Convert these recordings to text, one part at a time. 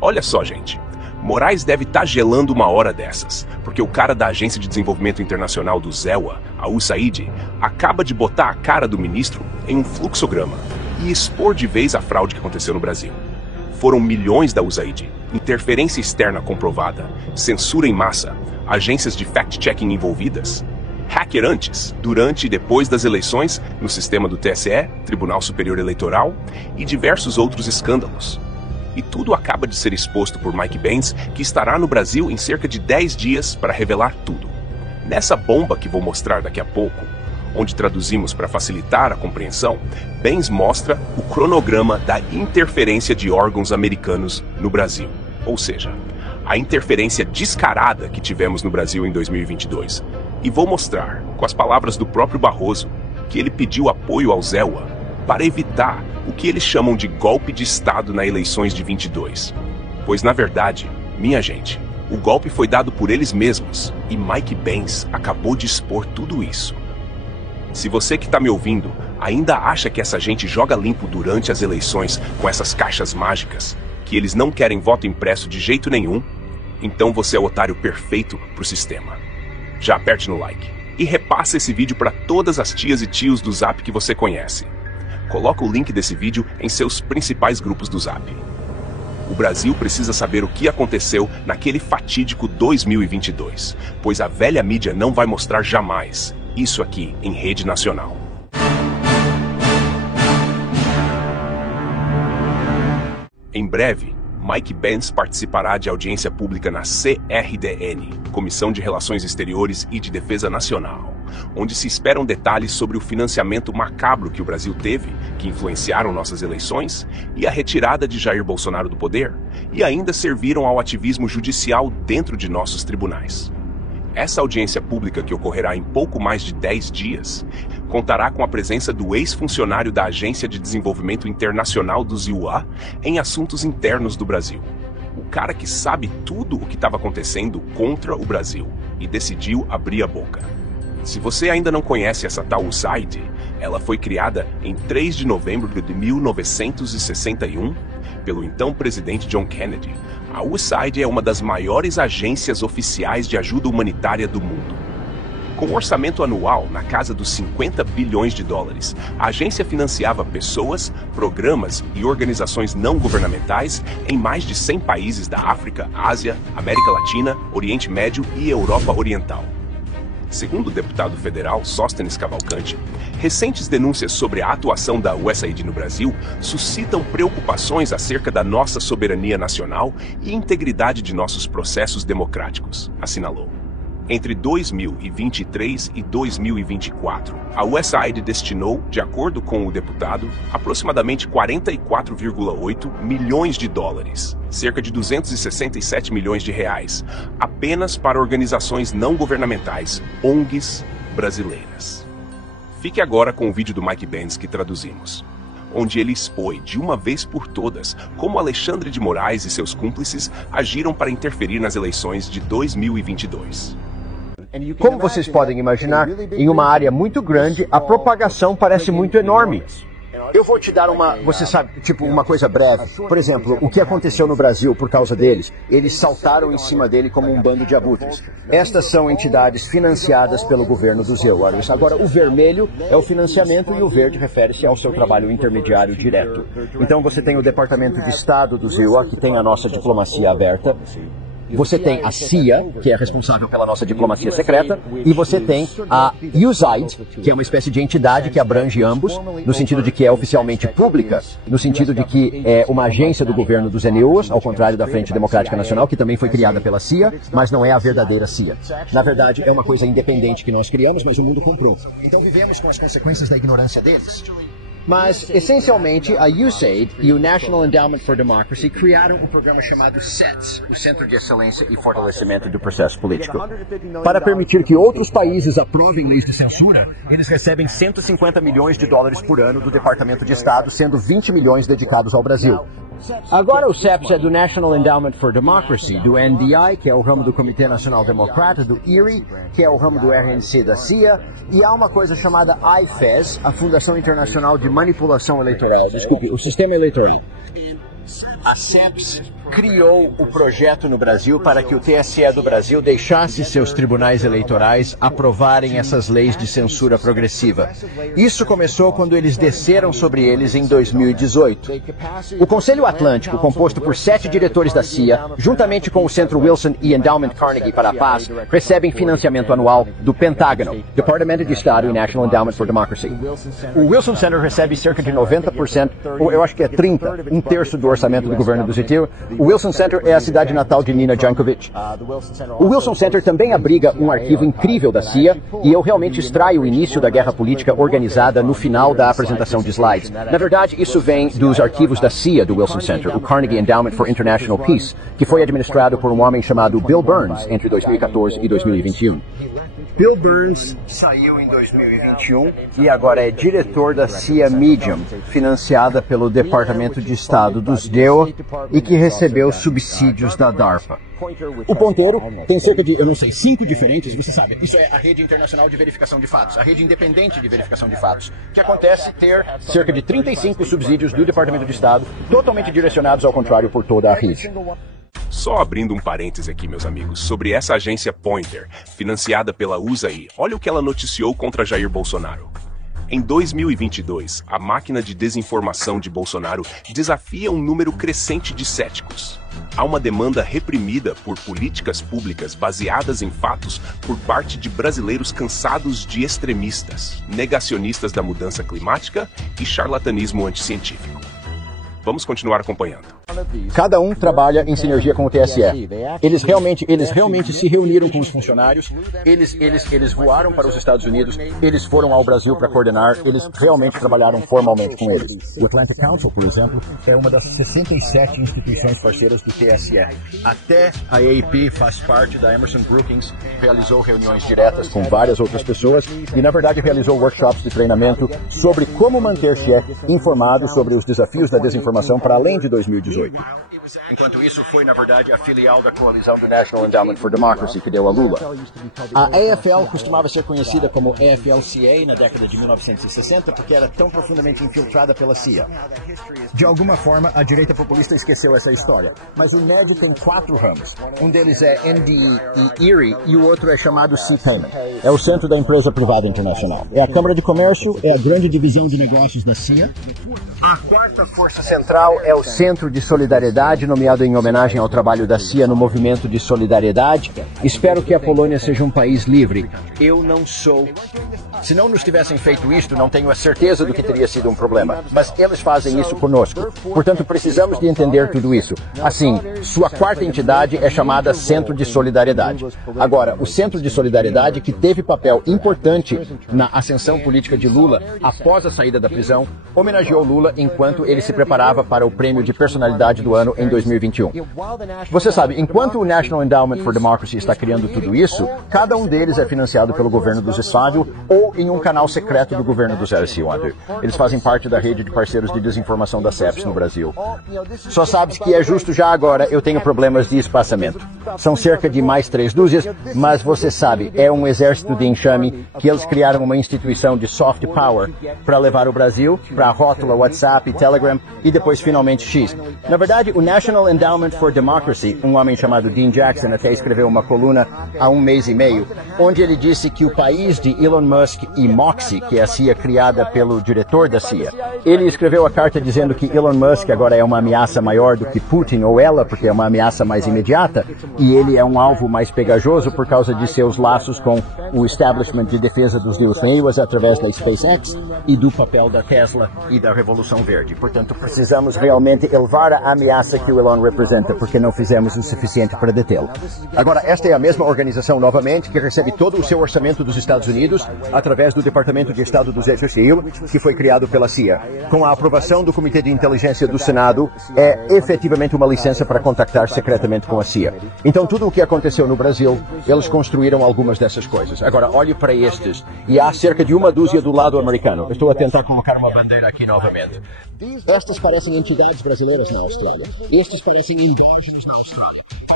Olha só, gente. Moraes deve estar gelando uma hora dessas, porque o cara da Agência de Desenvolvimento Internacional do ZEWA, a USAID, acaba de botar a cara do ministro em um fluxograma e expor de vez a fraude que aconteceu no Brasil. Foram milhões da USAID, interferência externa comprovada, censura em massa, agências de fact-checking envolvidas, hacker antes, durante e depois das eleições no sistema do TSE, Tribunal Superior Eleitoral, e diversos outros escândalos. E tudo acaba de ser exposto por Mike Benz, que estará no Brasil em cerca de 10 dias para revelar tudo. Nessa bomba que vou mostrar daqui a pouco, onde traduzimos para facilitar a compreensão, Benz mostra o cronograma da interferência de órgãos americanos no Brasil. Ou seja, a interferência descarada que tivemos no Brasil em 2022. E vou mostrar, com as palavras do próprio Barroso, que ele pediu apoio ao ZEWA para evitar o que eles chamam de golpe de Estado nas eleições de 22. Pois, na verdade, minha gente, o golpe foi dado por eles mesmos e Mike Benz acabou de expor tudo isso. Se você que está me ouvindo ainda acha que essa gente joga limpo durante as eleições com essas caixas mágicas, que eles não querem voto impresso de jeito nenhum, então você é o otário perfeito para o sistema. Já aperte no like e repassa esse vídeo para todas as tias e tios do Zap que você conhece. Coloca o link desse vídeo em seus principais grupos do Zap. O Brasil precisa saber o que aconteceu naquele fatídico 2022, pois a velha mídia não vai mostrar jamais isso aqui em rede nacional. Em breve, Mike Benz participará de audiência pública na CRDN, Comissão de Relações Exteriores e de Defesa Nacional, onde se esperam detalhes sobre o financiamento macabro que o Brasil teve, que influenciaram nossas eleições, e a retirada de Jair Bolsonaro do poder, e ainda serviram ao ativismo judicial dentro de nossos tribunais. Essa audiência pública, que ocorrerá em pouco mais de 10 dias, contará com a presença do ex-funcionário da Agência de Desenvolvimento Internacional do ZEWA em assuntos internos do Brasil. O cara que sabe tudo o que estava acontecendo contra o Brasil e decidiu abrir a boca. Se você ainda não conhece essa tal USAID, ela foi criada em 3 de novembro de 1961 pelo então presidente John Kennedy. A USAID é uma das maiores agências oficiais de ajuda humanitária do mundo. Com um orçamento anual na casa dos 50 bilhões de dólares, a agência financiava pessoas, programas e organizações não governamentais em mais de 100 países da África, Ásia, América Latina, Oriente Médio e Europa Oriental. Segundo o deputado federal Sóstenes Cavalcante, recentes denúncias sobre a atuação da USAID no Brasil suscitam preocupações acerca da nossa soberania nacional e integridade de nossos processos democráticos, assinalou. Entre 2023 e 2024, a USAID destinou, de acordo com o deputado, aproximadamente 44,8 milhões de dólares, cerca de 267 milhões de reais, apenas para organizações não governamentais, ONGs brasileiras. Fique agora com o vídeo do Mike Benz que traduzimos, onde ele expõe de uma vez por todas como Alexandre de Moraes e seus cúmplices agiram para interferir nas eleições de 2022. Como vocês podem imaginar, em uma área muito grande, a propagação parece muito enorme. Eu vou te dar você sabe, tipo uma coisa breve. Por exemplo, o que aconteceu no Brasil por causa deles? Eles saltaram em cima dele como um bando de abutres. Estas são entidades financiadas pelo governo do ZEWA. Agora, o vermelho é o financiamento e o verde refere-se ao seu trabalho intermediário direto. Então você tem o Departamento de Estado do ZEWA, que tem a nossa diplomacia aberta. Você tem a CIA, que é responsável pela nossa diplomacia secreta, e você tem a USAID, que é uma espécie de entidade que abrange ambos, no sentido de que é oficialmente pública, no sentido de que é uma agência do governo dos ZNUs, ao contrário da Frente Democrática Nacional, que também foi criada pela CIA, mas não é a verdadeira CIA. Na verdade, é uma coisa independente que nós criamos, mas o mundo comprou. Então vivemos com as consequências da ignorância deles. Mas, essencialmente, a USAID e o National Endowment for Democracy criaram um programa chamado CETS, o Centro de Excelência e Fortalecimento do Processo Político. Para permitir que outros países aprovem leis de censura, eles recebem 150 milhões de dólares por ano do Departamento de Estado, sendo 20 milhões dedicados ao Brasil. Agora o CEPS é do National Endowment for Democracy, do NDI, que é o ramo do Comitê Nacional Democrata, do IRI, que é o ramo do RNC da CIA, e há uma coisa chamada IFES, a Fundação Internacional de Manipulação Eleitoral, o Sistema Eleitoral. A CEPS criou o projeto no Brasil para que o TSE do Brasil deixasse seus tribunais eleitorais aprovarem essas leis de censura progressiva. Isso começou quando eles desceram sobre eles em 2018. O Conselho Atlântico, composto por 7 diretores da CIA, juntamente com o Centro Wilson e Endowment Carnegie para a Paz, recebem financiamento anual do Pentágono, Departamento de Estado e National Endowment for Democracy. O Wilson Center recebe cerca de 90%, ou eu acho que é 30%, um terço do orçamento do governo do Zitil. O Wilson Center é a cidade natal de Nina Jankovic. O Wilson Center também abriga um arquivo incrível da CIA e eu realmente extraio o início da guerra política organizada no final da apresentação de slides. Na verdade, isso vem dos arquivos da CIA do Wilson Center, o Carnegie Endowment for International Peace, que foi administrado por um homem chamado Bill Burns entre 2014 e 2021. Bill Burns saiu em 2021 e agora é diretor da CIA Medium, financiada pelo Departamento de Estado dos DEO e que recebeu subsídios da DARPA. O ponteiro tem cerca de, 5 diferentes, você sabe, isso é a rede internacional de verificação de fatos, a rede independente de verificação de fatos, que acontece ter cerca de 35 subsídios do Departamento de Estado, totalmente direcionados ao contrário por toda a rede. Só abrindo um parêntese aqui, meus amigos, sobre essa agência Pointer, financiada pela USAID, olha o que ela noticiou contra Jair Bolsonaro. Em 2022, a máquina de desinformação de Bolsonaro desafia um número crescente de céticos. Há uma demanda reprimida por políticas públicas baseadas em fatos por parte de brasileiros cansados de extremistas, negacionistas da mudança climática e charlatanismo anticientífico. Vamos continuar acompanhando. Cada um trabalha em sinergia com o TSE. Eles realmente se reuniram com os funcionários, eles voaram para os Estados Unidos, eles foram ao Brasil para coordenar, eles realmente trabalharam formalmente com eles. O Atlantic Council, por exemplo, é uma das 67 instituições parceiras do TSE. Até a AAP faz parte da Emerson Brookings, realizou reuniões diretas com várias outras pessoas e, na verdade, realizou workshops de treinamento sobre como manter-se informado sobre os desafios da desinformação para além de 2018. Enquanto isso, foi, na verdade, a filial da coalizão do National Endowment for Democracy que deu a Lula. A AFL costumava ser conhecida como AFL-CA na década de 1960 porque era tão profundamente infiltrada pela CIA. De alguma forma, a direita populista esqueceu essa história. Mas o NED tem 4 ramos. Um deles é NDE e ERIE e o outro é chamado C-Payment. É o centro da empresa privada internacional. É a Câmara de Comércio, é a grande divisão de negócios da CIA. A quarta força central é o Centro de Solidariedade, nomeado em homenagem ao trabalho da CIA no movimento de solidariedade. Espero que a Polônia seja um país livre. Eu não sou. Se não nos tivessem feito isto, não tenho a certeza do que teria sido um problema. Mas eles fazem isso conosco. Portanto, precisamos de entender tudo isso. Assim, sua quarta entidade é chamada Centro de Solidariedade. Agora, o Centro de Solidariedade, que teve papel importante na ascensão política de Lula após a saída da prisão, homenageou Lula enquanto ele se preparava para o prêmio de personalidade do ano em 2021. Você sabe, enquanto o National Endowment for Democracy está criando tudo isso, cada um deles é financiado pelo governo do Zesfádio ou em um canal secreto do governo do Zé Wonder. Eles fazem parte da rede de parceiros de desinformação da CEPS no Brasil. Só sabes que é justo já agora eu tenho problemas de espaçamento. São cerca de mais 3 dúzias, mas você sabe, é um exército de enxame que eles criaram uma instituição de soft power para levar o Brasil para a rótula WhatsApp, Telegram e depois finalmente X. Na verdade, o National Endowment for Democracy, um homem chamado Dean Jackson até escreveu uma coluna há 1 mês e meio, onde ele disse que o país de Elon Musk e Moxie, que é a CIA criada pelo diretor da CIA, ele escreveu a carta dizendo que Elon Musk agora é uma ameaça maior do que Putin ou ela, porque é uma ameaça mais imediata, e ele é um alvo mais pegajoso por causa de seus laços com o establishment de defesa dos neos através da SpaceX e do papel da Tesla e da Revolução Verde. Portanto, precisamos realmente elevar a ameaça que o Elon representa, porque não fizemos o suficiente para detê-lo. Agora, esta é a mesma organização, novamente, que recebe todo o seu orçamento dos Estados Unidos através do Departamento de Estado do Exército, que foi criado pela CIA. Com a aprovação do Comitê de Inteligência do Senado, é efetivamente uma licença para contactar secretamente com a CIA. Então, tudo o que aconteceu no Brasil, eles construíram algumas dessas coisas. Agora, olhe para estes, e há cerca de 1 dúzia do lado americano. Eu estou a tentar colocar uma bandeira aqui novamente. Estas parecem entidades brasileiras na Austrália. Estes parecem endógenos na Austrália.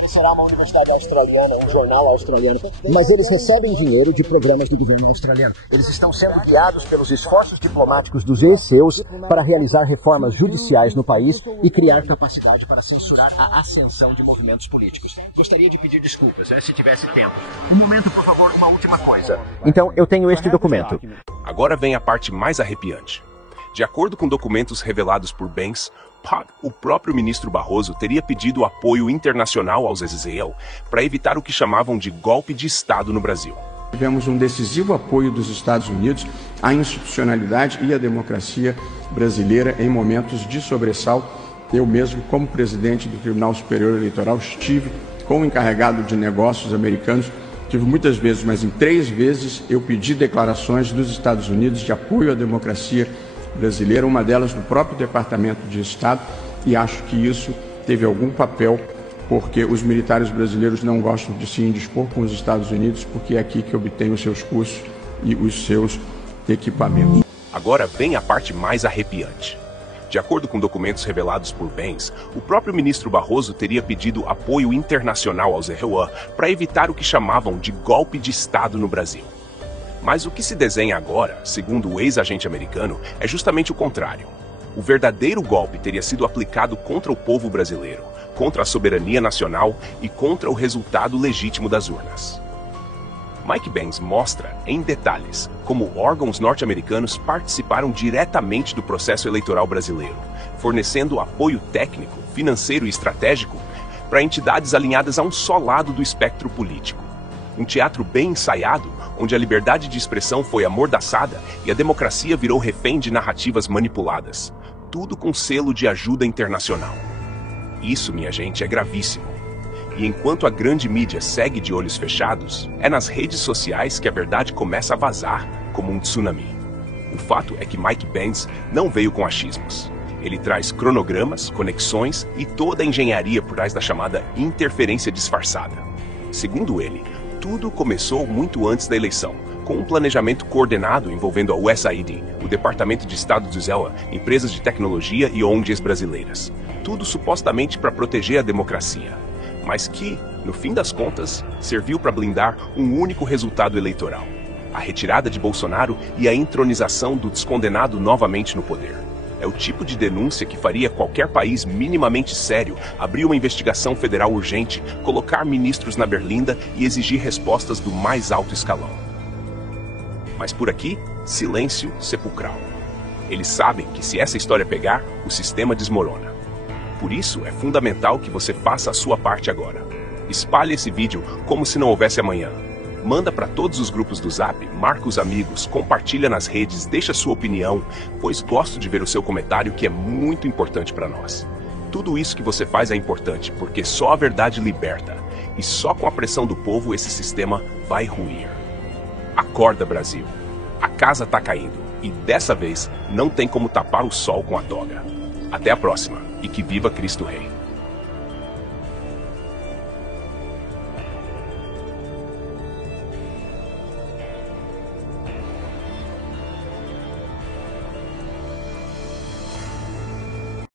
será uma universidade australiana, um jornal australiano, mas eles recebem dinheiro de programas do governo australiano. Eles estão sendo guiados pelos esforços diplomáticos dos ESEUs para realizar reformas judiciais no país e criar capacidade para censurar a ascensão de movimentos políticos. Gostaria de pedir desculpas, se tivesse tempo. Um momento, por favor, uma última coisa. Então, eu tenho este documento. Agora vem a parte mais arrepiante. De acordo com documentos revelados por Banks, o próprio ministro Barroso teria pedido apoio internacional aos Israel para evitar o que chamavam de golpe de Estado no Brasil. Tivemos um decisivo apoio dos Estados Unidos à institucionalidade e à democracia brasileira em momentos de sobressalto. Eu mesmo, como presidente do Tribunal Superior Eleitoral, estive com o encarregado de negócios americanos. Tive muitas vezes, mas em 3 vezes eu pedi declarações dos Estados Unidos de apoio à democracia brasileira, uma delas no próprio Departamento de Estado, e acho que isso teve algum papel, porque os militares brasileiros não gostam de se indispor com os Estados Unidos, porque é aqui que obtêm os seus cursos e os seus equipamentos. Agora vem a parte mais arrepiante. De acordo com documentos revelados por Banks, o próprio ministro Barroso teria pedido apoio internacional aos Israel para evitar o que chamavam de golpe de Estado no Brasil. Mas o que se desenha agora, segundo o ex-agente americano, é justamente o contrário. O verdadeiro golpe teria sido aplicado contra o povo brasileiro, contra a soberania nacional e contra o resultado legítimo das urnas. Mike Banks mostra, em detalhes, como órgãos norte-americanos participaram diretamente do processo eleitoral brasileiro, fornecendo apoio técnico, financeiro e estratégico para entidades alinhadas a um só lado do espectro político. Um teatro bem ensaiado, onde a liberdade de expressão foi amordaçada e a democracia virou refém de narrativas manipuladas. Tudo com selo de ajuda internacional. Isso, minha gente, é gravíssimo. E enquanto a grande mídia segue de olhos fechados, é nas redes sociais que a verdade começa a vazar como um tsunami. O fato é que Mike Banks não veio com achismos. Ele traz cronogramas, conexões e toda a engenharia por trás da chamada interferência disfarçada. Segundo ele, tudo começou muito antes da eleição, com um planejamento coordenado envolvendo a USAID, o Departamento de Estado de Israel, empresas de tecnologia e ONGs brasileiras. Tudo supostamente para proteger a democracia, mas que, no fim das contas, serviu para blindar um único resultado eleitoral: a retirada de Bolsonaro e a entronização do descondenado novamente no poder. É o tipo de denúncia que faria qualquer país minimamente sério abrir uma investigação federal urgente, colocar ministros na berlinda e exigir respostas do mais alto escalão. Mas por aqui, silêncio sepulcral. Eles sabem que se essa história pegar, o sistema desmorona. Por isso, é fundamental que você faça a sua parte agora. Espalhe esse vídeo como se não houvesse amanhã. Manda para todos os grupos do Zap, marca os amigos, compartilha nas redes, deixa sua opinião, pois gosto de ver o seu comentário, que é muito importante para nós. Tudo isso que você faz é importante, porque só a verdade liberta, e só com a pressão do povo esse sistema vai ruir. Acorda, Brasil! A casa tá caindo, e dessa vez não tem como tapar o sol com a toga. Até a próxima, e que viva Cristo Rei!